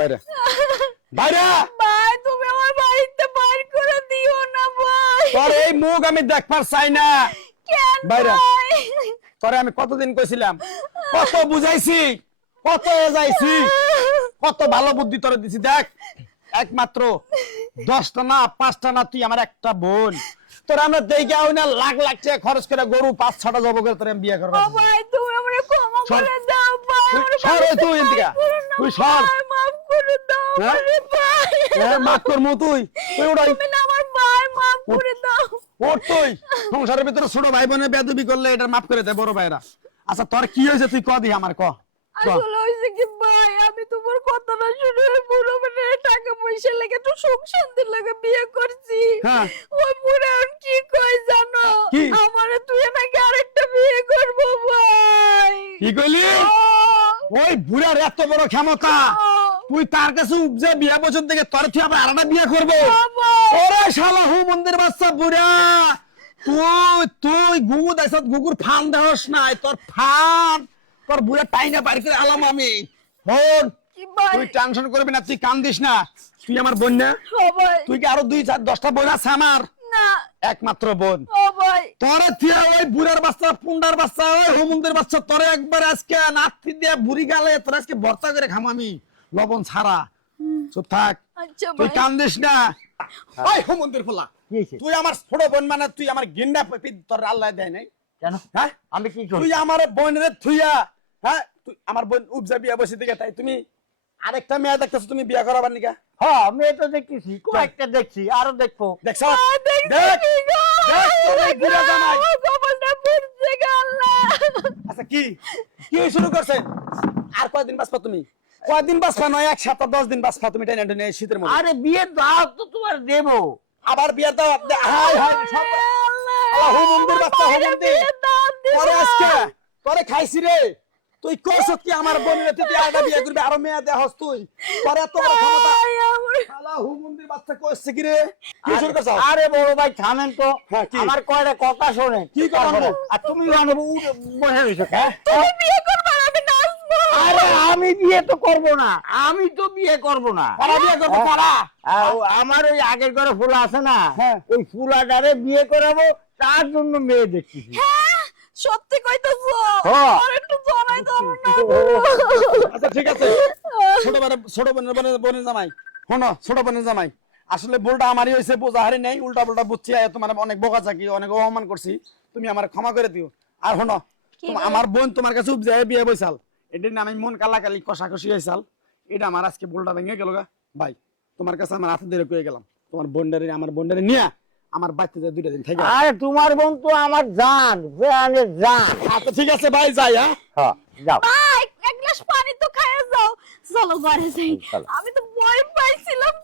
বাইরে বাইরে ভাই তুমি আমার বাড়িতে বাইর করে দিও না ভাই। তোর এই মুখ আমি দেখবার চাই না। কেন বাইরে ভাই? তোরে আমি কতদিন কইছিলাম, কত বুঝাইছি, কত যাইছি, কত ভালো বুদ্ধি তোরে দিছি। দেখ একমাত্র 10টা না 5টা না, তুই আমার একটা বোন। তোর আমরা দেখে আও না লাখ লাখ টাকা খরচ করে গরু 5-6টা জব করে তোরে আমি বিয়ে করব। ও ভাই তুমি আমারে ক্ষমা সর। করে দাও ভাই। তুই আমার সর, বাড়িতে তুই এদিকে। বাইর করো না তুই সর। ভাই, মাফ করে দাও হ্যাঁ? আমারে ভাই। হ্যাঁ মাফ করমু তুই, তুই উড়াই তুমি না আমার ভাই, মাফ করে দাও। ওর তুই সংসারের ভিতরে ছোট ভাই বোনের বেয়াদবি করলে এটা মাফ করে দেয় বড় ভাইরা। আচ্ছা তোর কি হয়েছে তুই ক দি আমার ক। আসলে হইছে কি ভাই, আমি তোমার কথা না শুনে ওই বুড়ো মেয়ের টাকা পয়সা লেগে তো সুখ শান্তির লাগে বিয়ে করছি। হ্যাঁ। ওই বুড়া এখন কি কই জানো? কি? আমারে তুই নাকি আরেকটা বিয়ে করবো ভাই। কি কইলি? ওই বুড়ার এত বড় ক্ষমতা, তুই তার কাছে উপজে বিয়া বছর থেকে তোর তুই আবার আরেকটা বিয়ে করবে? ওরে শালা হু মন্দির বাচ্চা বুড়া, তুই তুই গুগু দাইছত গুগুর ফান দেহস নাই, তোর ফান তোর বুড়া টাইনা বাড়ি করে আলাম আমি। হন কি ভাই? তুই টেনশন করবি না, তুই কান্দিস না। তুই আমার বোন না? ও ভাই তুই কি আরো 2-4-10টা বোন আছে আমার? না। একমাত্র বোন। ও ভাই তোরে থিয়া ওই বুড়ার বাচ্চা পুন্ডার বাচ্চা ওই হুমুন্দের বাচ্চা তোরে একবার আজকে নাতি দিয়ে বুড়ি গালে তোর আজকে ভর্তা করে খাম আমি লবণ ছাড়া। চুপ থাক, আচ্ছা তুই ভাই। কান্দিস না। ওই হুমুন্দের ফলা, তুই আমার ছোট বোন মানে তুই আমার গিন্ডা পেপি তোর আল্লাহ দেয় নাই কেন? হ্যাঁ? আমি কি করি? তুই আমার বোনের থুইয়া, হ্যাঁ তুই আমার বোন উপজা বিয়া বসে দিকে তাই তুমি আরেকটা মেয়ে দেখতেছ তুমি বিয়া করাবার নিকা? হ্যাঁ মেয়ে তো দেখতেছি, কয়েকটা দেখছি, আরো দেখবো। দেখছ? দেখছি দেখ কি গো? দেখ তোর এই বুড়া জামাই। আমার কপালটা পুড়ছে গো আল্লাহ। আচ্ছা কি কি শুরু করছেন? আর কয়দিন বাঁচবা তুমি? কয়দিন বাঁচবা নয়, 1 সপ্তাহ 10 দিন বাঁচবা তুমি টেনে টেনে শীতের মধ্যে। আরে বিয়ের দাওয়াত তো তোমার দেবো। আবার বিয়ের দাওয়াত হাই হাই সব আল্লাহ হু মন্দির বাচ্চা হু মন্দির পরে আজকে তোরে খাইছি রে। তুই কইছত কি আমার বোনের তুই আরেকটা বিয়ে করবি, আরো মেয়ে দেহস তুই? পরে এত বড় ক্ষমতা আল্লাহ হু মন্দির বাচ্চা কইছে কি রে? কি শুরু করছ? আরে বড় ভাই থামেন তো, হ্যাঁ, কি? আমার কয়টা কথা শোনেন। কি কথা শোনেন? আর তুমি বসে রয়েছো। তুমি বিয়ে করবে আর আমি নাচবো। আরে আমি বিয়ে তো করব না, আমি তো বিয়ে করব না। কারা বিয়ে করবে কারা? আমার ওই আগের ঘরে ফুলা আছে না, হ্যাঁ। ওই ফুলাটারে বিয়ে করাবো, তার জন্য মেয়ে দেখতেছি। হ্যাঁ সত্যি কইতাছো? হ্যাঁ। আর একটু জড়াই ধরো না। আচ্ছা ঠিক আছে, ছোট বোনের জামাই শোনো, ছোট বোনের জামাই আসলে ভুলটা আমারই হয়েছে, বোঝাহারি নেই, উল্টা পুল্টা বুঝছি, তোমার অনেক বোকা চাকি, অনেক অপমান করছি, তুমি আমার ক্ষমা করে দিও। আর শোনো, আমার বোন তোমার কাছে উপজায় বিয়ে বইছাল, এটার নামে মন কালাকালি কষাকষি হয়েছাল, এটা আমার আজকে ভুলটা ভেঙে গেল গা ভাই। তোমার কাছে আমার হাতে ধরে কয়ে গেলাম, তোমার আমার বোনডারে নিয়ে আমার বাচ্চাদের 2টা দিন থেকে। আরে তোমার বোন তো আমার জান, জানের জান। আচ্ছা ঠিক আছে ভাই, যাই। হ্যাঁ হ্যাঁ যাও। ভাই এক গ্লাস পানি তো খাইয়া যাও। চলো ঘরে যাই। চলো। আমি তো ভয় পাইছিলাম।